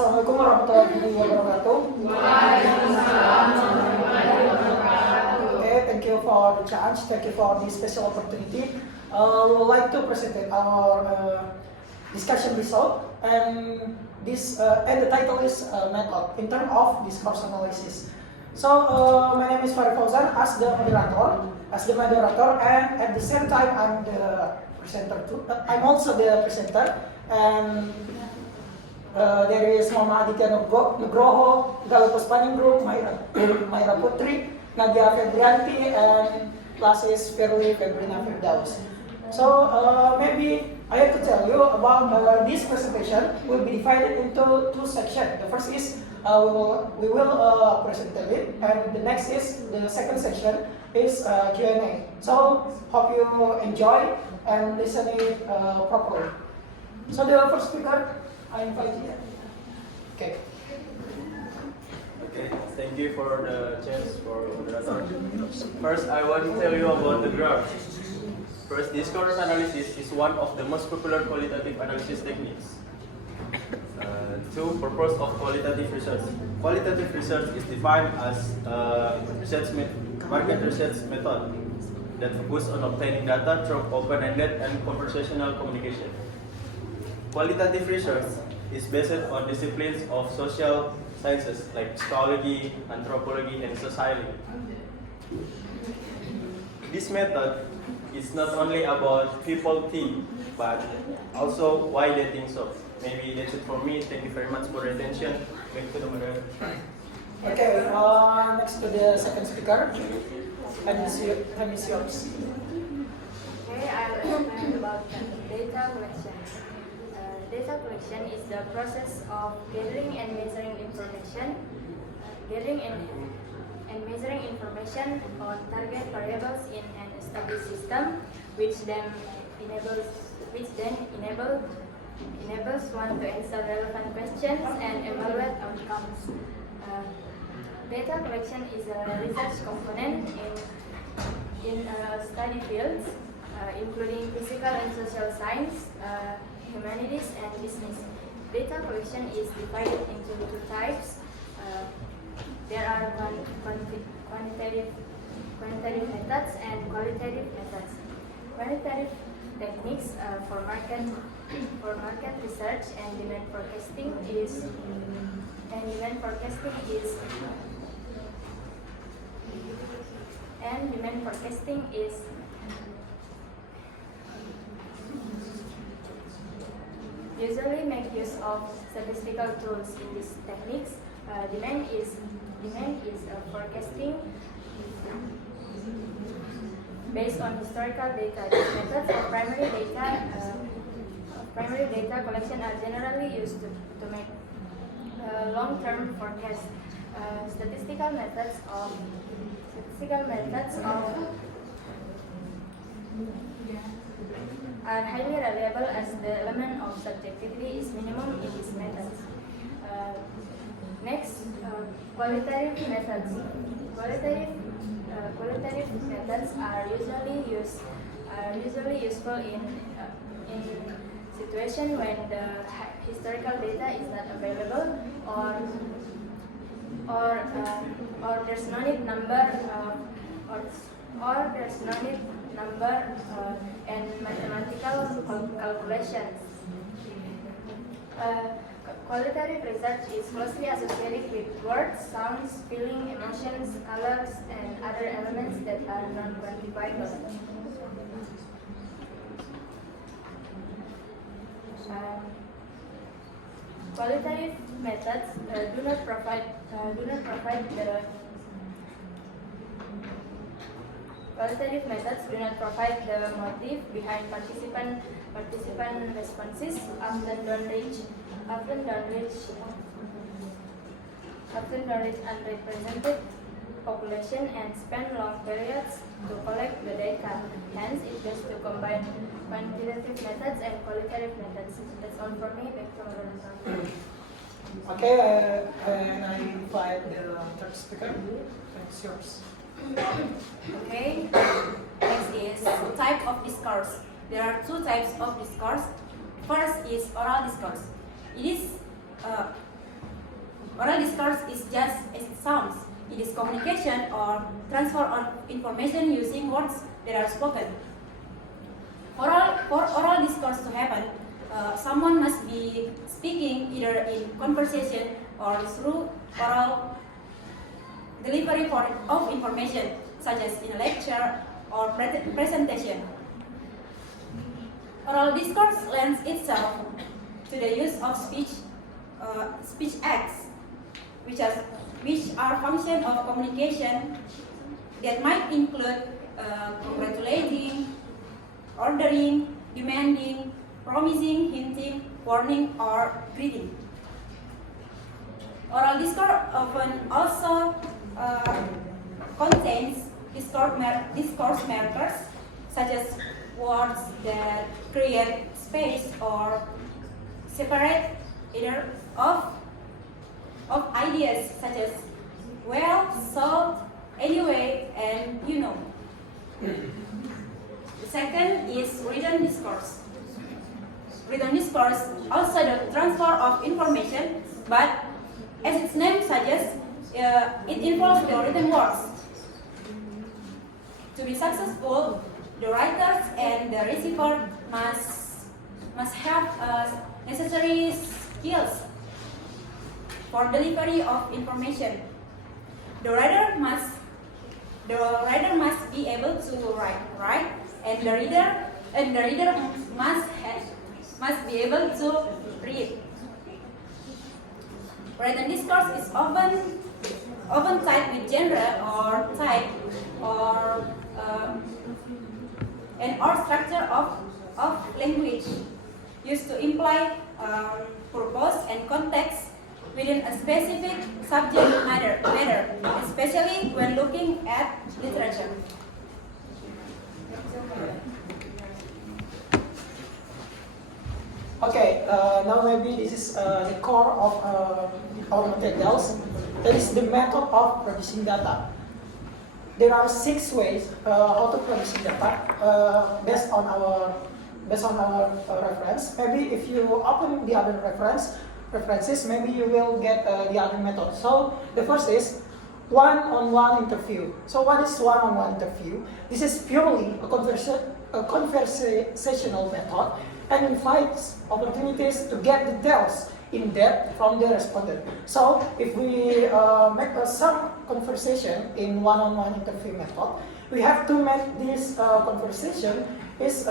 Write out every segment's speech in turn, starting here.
Assalamualaikum warahmatullahi wabarakatuh. Okay, thank you for the chance. Thank you for this special opportunity. We would like to present our discussion result, and the title is method in terms of discourse analysis. So my name is Farid Fauzan as the moderator, and at the same time I'm the presenter too. I'm also the presenter, and there is Mama Aditya Nugroho, Galuh Puspaningrum, Mayra Putri, Nadia Febrianti, and last is Febrina Firdaus. So maybe I have to tell you about this presentation will be divided into two sections. The first is we will present it, and the next is the second section is Q&A. So hope you enjoy and listen it properly. So the first speaker, I invite you. Okay. Okay, thank you for the chance for moderator. First, I want to tell you about the graph. First, discourse analysis is one of the most popular qualitative analysis techniques. Two, purpose of qualitative research. Qualitative research is defined as market research method that focus on obtaining data through open-ended and conversational communication. Qualitative research is based on disciplines of social sciences like psychology, anthropology, and sociology. This method is not only about people think, but also why they think so. Maybe that's it for me. Thank you very much for your attention. Back to the moderator. Okay, next to the second speaker. Time is yours. Okay, I will explain about data collection. Data collection is the process of gathering and measuring information, measuring information on target variables in an established system, which then enables one to answer relevant questions and evaluate outcomes. Data collection is a research component in study fields, including physical and social science, humanities, and business. Data collection is divided into two types. There are quantitative methods and qualitative methods. Quantitative techniques for market research and demand forecasting is usually make use of statistical tools. In these techniques, demand is forecasting based on historical data. These methods of primary data collection are generally used to make long-term forecasts. Statistical methods are highly reliable as the element of subjectivity is minimum in these methods. Next, qualitative methods. Qualitative methods are usually useful in situation when the historical data is not available, or there's no need number and mathematical calculations. Qualitative research is closely associated with words, sounds, feeling, emotions, colors, and other elements that are non-quantifiable. Qualitative methods do not provide the motive behind participant responses. Often don't reach unrepresented population and spend long periods to collect the data. Hence, it's best to combine quantitative methods and qualitative methods. That's all for me. Back to moderator. Okay, and I invite the third speaker. It's yours. Okay, next is type of discourse. There are two types of discourse. First is oral discourse. It is communication or transfer of information using words that are spoken. For oral discourse to happen, someone must be speaking either in conversation or through oral delivery of information, such as in a lecture or presentation. Oral discourse lends itself to the use of speech acts, which are functions of communication that might include congratulating, ordering, demanding, promising, hinting, warning, or greeting. Oral discourse often also contains discourse markers, such as words that create space or separate either of ideas, such as well, so, anyway, and you know. The second is written discourse. Written discourse also the transfer of information, but as its name suggests, it involves the written words. To be successful, the writers and the receiver must have necessary skills for delivery of information. The writer must be able to write, and the reader must be able to read. Written discourse is often tied with genre or type or structure of language, used to imply purpose and context within a specific subject matter, especially when looking at literature. Okay, now maybe this is the core of our materials. That is the method of producing data. There are 6 ways how to produce data based on our reference. Maybe if you open the other references, maybe you will get the other method. So the first is one-on-one interview. So what is one-on-one interview? This is purely a conversational method and invites opportunities to get details in depth from the respondent. So if we make some conversation in one-on-one interview method, we have to make this conversation is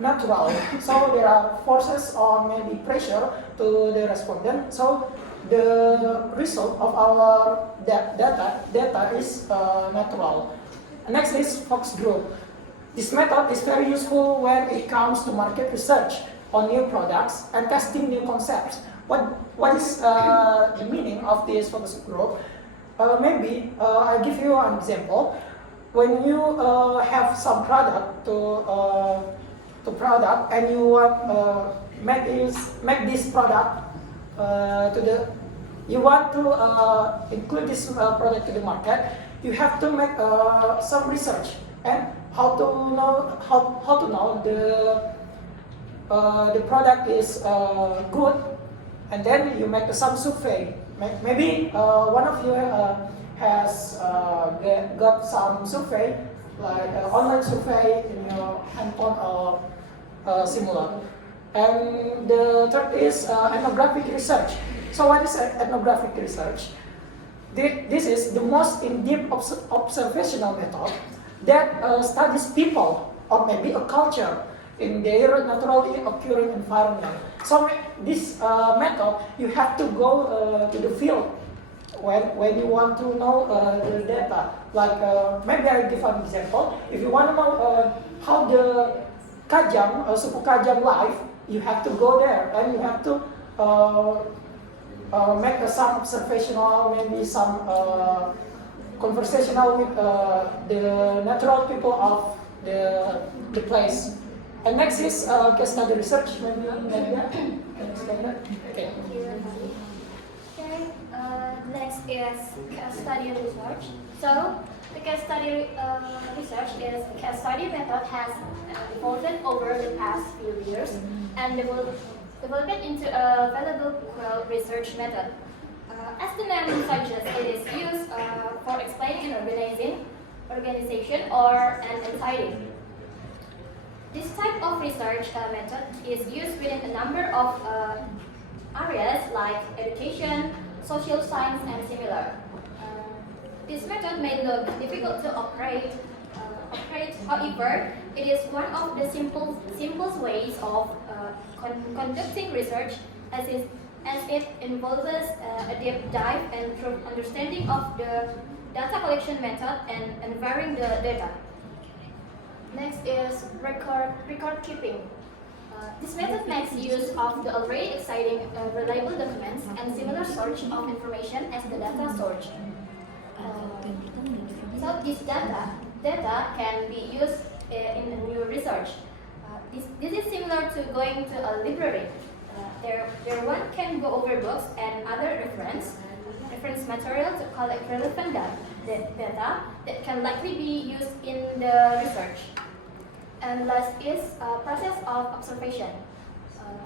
natural. So there are forces or maybe pressure to the respondent. So the result of our data is natural. Next is focus group. This method is very useful when it comes to market research on new products and testing new concepts. What is the meaning of this focus group? Maybe I'll give you an example. When you have some product to product and you want make this product you want to include this product to the market, you have to make some research and how to know the product is good, and then you make some survey. Maybe one of you has got some survey, like online survey in your handphone or similar. And the third is ethnographic research. So what is ethnographic research? This is the most in-depth observational method that studies people or maybe a culture in their naturally occurring environment. So this method, you have to go to the field when you want to know the data. Like maybe I'll give an example. If you want to know how the Kajang, suku Kajang live, you have to go there and you have to make some observational, maybe some conversational with the natural people of the place. And next is case study research. Maybe Nadia can explain that. Okay. Okay. Next is case study research. So the case study research is a case study method has evolved over the past few years and developed into a valuable research method. As the name suggests, it is used for explaining and organization or an entity. This type of research method is used within a number of areas like education, social science, and similar. This method may look difficult to operate. However, it is one of the simplest ways of conducting research, as it involves a deep dive and thorough understanding of the data collection method and varying the data. Next is record keeping. This method makes use of the already exciting reliable documents and similar source of information as the data source. So this data can be used in a new research. This is similar to going to a library. There one can go over books and other reference material to collect relevant data that can likely be used in the research. And last is process of observation.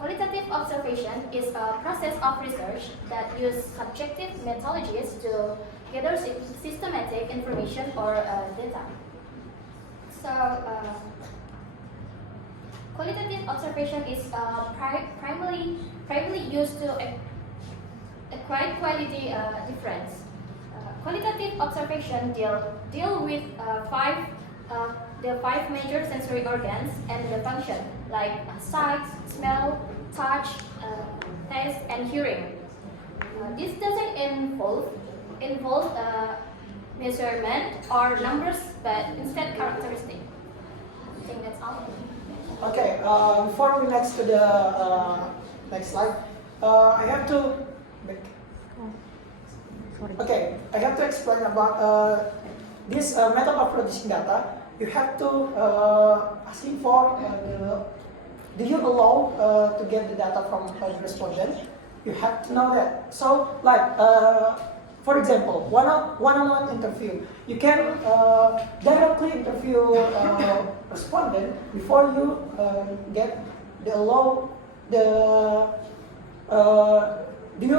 Qualitative observation is a process of research that uses subjective methodologies to gather systematic information or data. So, qualitative observation is primarily used to acquire quality difference. Qualitative observation deal with the five major sensory organs and the function like sight, smell, touch, taste, and hearing. This doesn't involve measurement or numbers, but instead characteristic. I think that's all. Okay, before we next to the next slide, I have to. Okay, I have to explain about this method of producing data. You have to asking for do you allow to get the data from the respondent? You have to know that. So, like for example, one-on-one interview, you can directly interview respondent before you get the allow the do you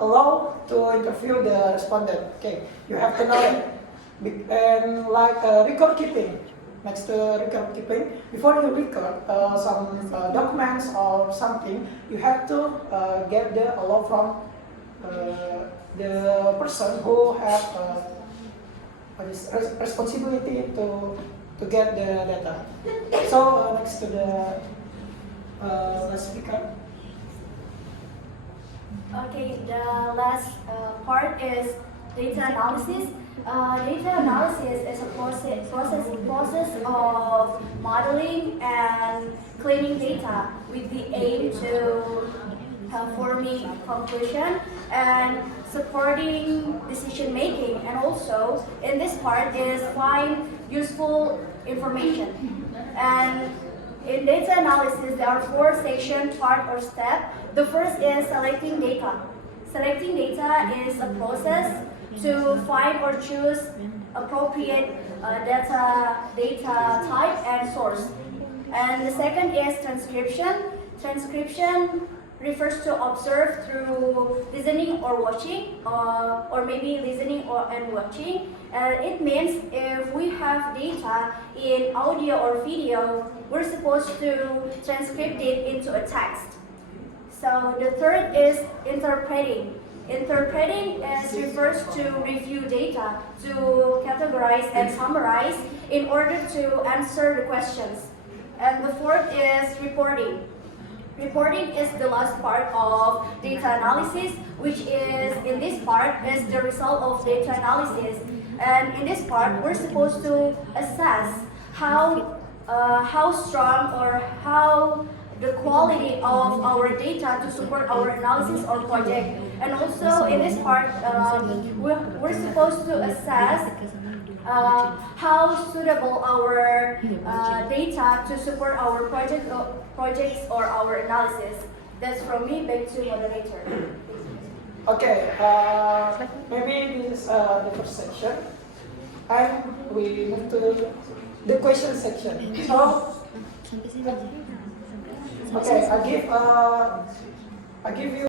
allow to interview the respondent? Okay, you have to know it. And like record keeping, next to record keeping, before you record some documents or something, you have to get the allow from the person who have responsibility to get the data. So next to the last speaker. Okay, the last part is data analysis. Data analysis is a process of modeling and cleaning data with the aim to forming conclusion and supporting decision making, and also in this part is find useful information. And in data analysis, there are 4 section, part or step. The first is selecting data. Selecting data is a process to find or choose appropriate data type and source. And the second is transcription. Transcription refers to observe through listening or watching, or maybe listening and watching. It means if we have data in audio or video, we're supposed to transcript it into a text. So the third is interpreting. Interpreting refers to review data, to categorize and summarize in order to answer the questions. And the fourth is reporting. Reporting is the last part of data analysis, which is, in this part, is the result of data analysis. And in this part, we're supposed to assess how strong or how the quality of our data to support our analysis or project. And also in this part, we're supposed to assess how suitable our data to support our projects or our analysis. That's from me, back to moderator. Okay, maybe this is the first section, and we move to the question section. So, okay, I give you